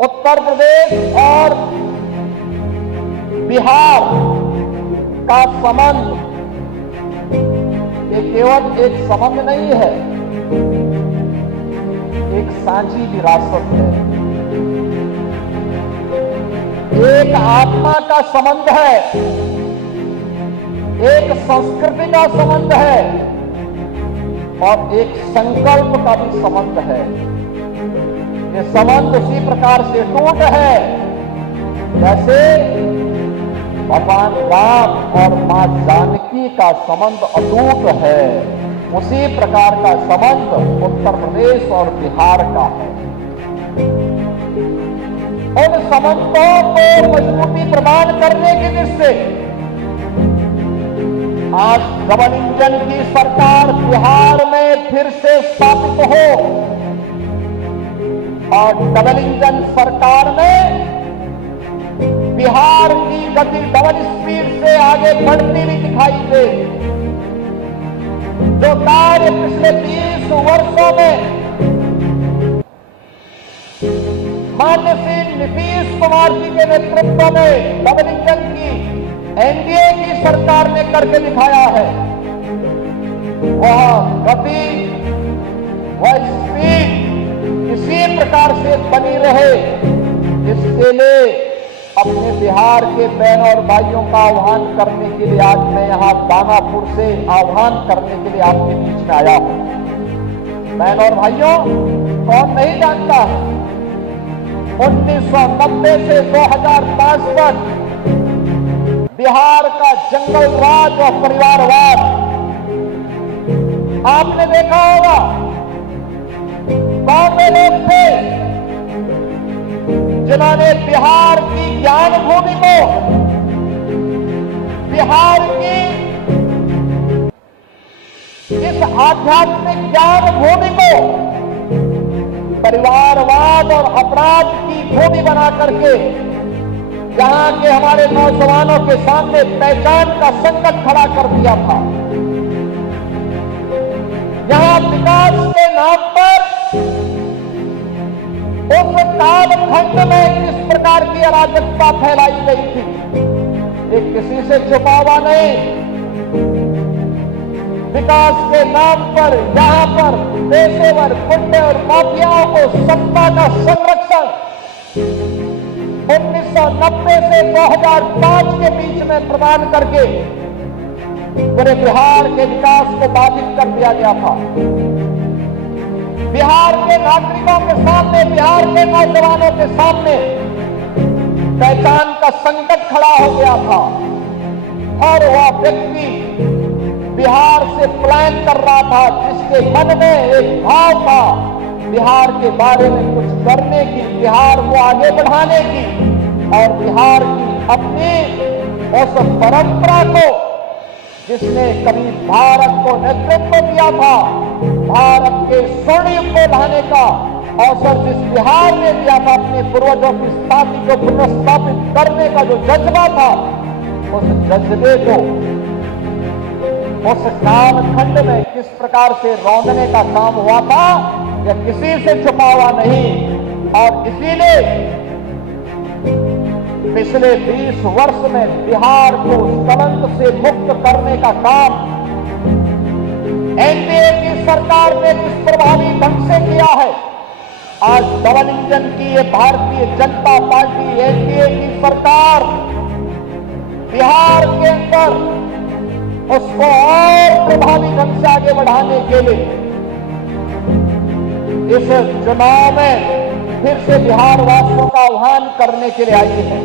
उत्तर प्रदेश और बिहार का संबंध ये केवल एक संबंध नहीं है, एक साझी विरासत है, एक आत्मा का संबंध है, एक संस्कृति का संबंध है और एक संकल्प का भी संबंध है। ये संबंध उसी प्रकार से टूट है जैसे भगवान राम और मां जानकी का संबंध अटूट है। उसी प्रकार का संबंध उत्तर प्रदेश और बिहार का है। उन संबंधों को मजबूती प्रदान करने की दृष्टि से आज डबल इंजन की सरकार बिहार में फिर से स्थापित हो और डबल इंजन सरकार में बिहार की गति डबल स्पीड से आगे बढ़ती हुई दिखाई दे। जो कार्य पिछले 20 वर्षों में माननीय श्री नीतीश कुमार जी के नेतृत्व में डबल इंजन की एनडीए की सरकार ने करके दिखाया है, वह गति वह स्पीड इसी प्रकार से बनी रहे। इसके लिए अपने बिहार के बहनों और भाइयों का आह्वान करने के लिए आज मैं यहाँ दानापुर से आह्वान करने के लिए आपके बीच में आया हूँ। बहनों और भाइयों, कौन नहीं जानता है 1990 से 2005 तक बिहार का जंगल राज और परिवारवाद आपने देखा होगा। कौन वे लोग थे जिन्होंने बिहार की ज्ञान भूमि को, बिहार की इस आध्यात्मिक ज्ञान भूमि को परिवारवाद और अपराध की भूमि बना करके यहां के हमारे नौजवानों के सामने पहचान का संकट खड़ा कर दिया था। यहां विकास के नाम पर उस कालखंड में किस प्रकार की अराजकता फैलाई गई थी, ये किसी से छुपा हुआ नहीं। विकास के नाम पर यहां पर पेशेवर गुंडे और माफियाओं को सत्ता का संरक्षण 1990 से 2005 के बीच में प्रदान करके पूरे बिहार के विकास को बाधित कर दिया गया था। बिहार के नागरिकों के सामने, बिहार के नौजवानों के सामने पहचान का संकट खड़ा हो गया था और वह व्यक्ति बिहार से पलायन कर रहा था जिसके मन में एक भाव था बिहार के बारे में कुछ करने की, बिहार को आगे बढ़ाने की और बिहार की अपनी उस परंपरा को जिसने कभी भारत को नेतृत्व दिया था, भारत के स्वर्ण युग को लाने का अवसर जिस बिहार ने दिया था, अपने पूर्वजों की स्थापना को पुनर्स्थापित करने का जो जज्बा था, उस जज्बे को उस कालखंड में किस प्रकार से रौंदने का काम हुआ था, यह किसी से छुपा हुआ नहीं। और इसीलिए पिछले 20 वर्ष में बिहार को उस कलंक से मुक्त करने का काम एनडीए की सरकार ने किस प्रभावी ढंग से किया है। आज डबल इंजन की ये भारतीय जनता पार्टी एनडीए की सरकार बिहार के अंदर उसको और प्रभावी ढंग से आगे बढ़ाने के लिए इस चुनाव में फिर से बिहार वासियों का आह्वान करने के लिए आई है।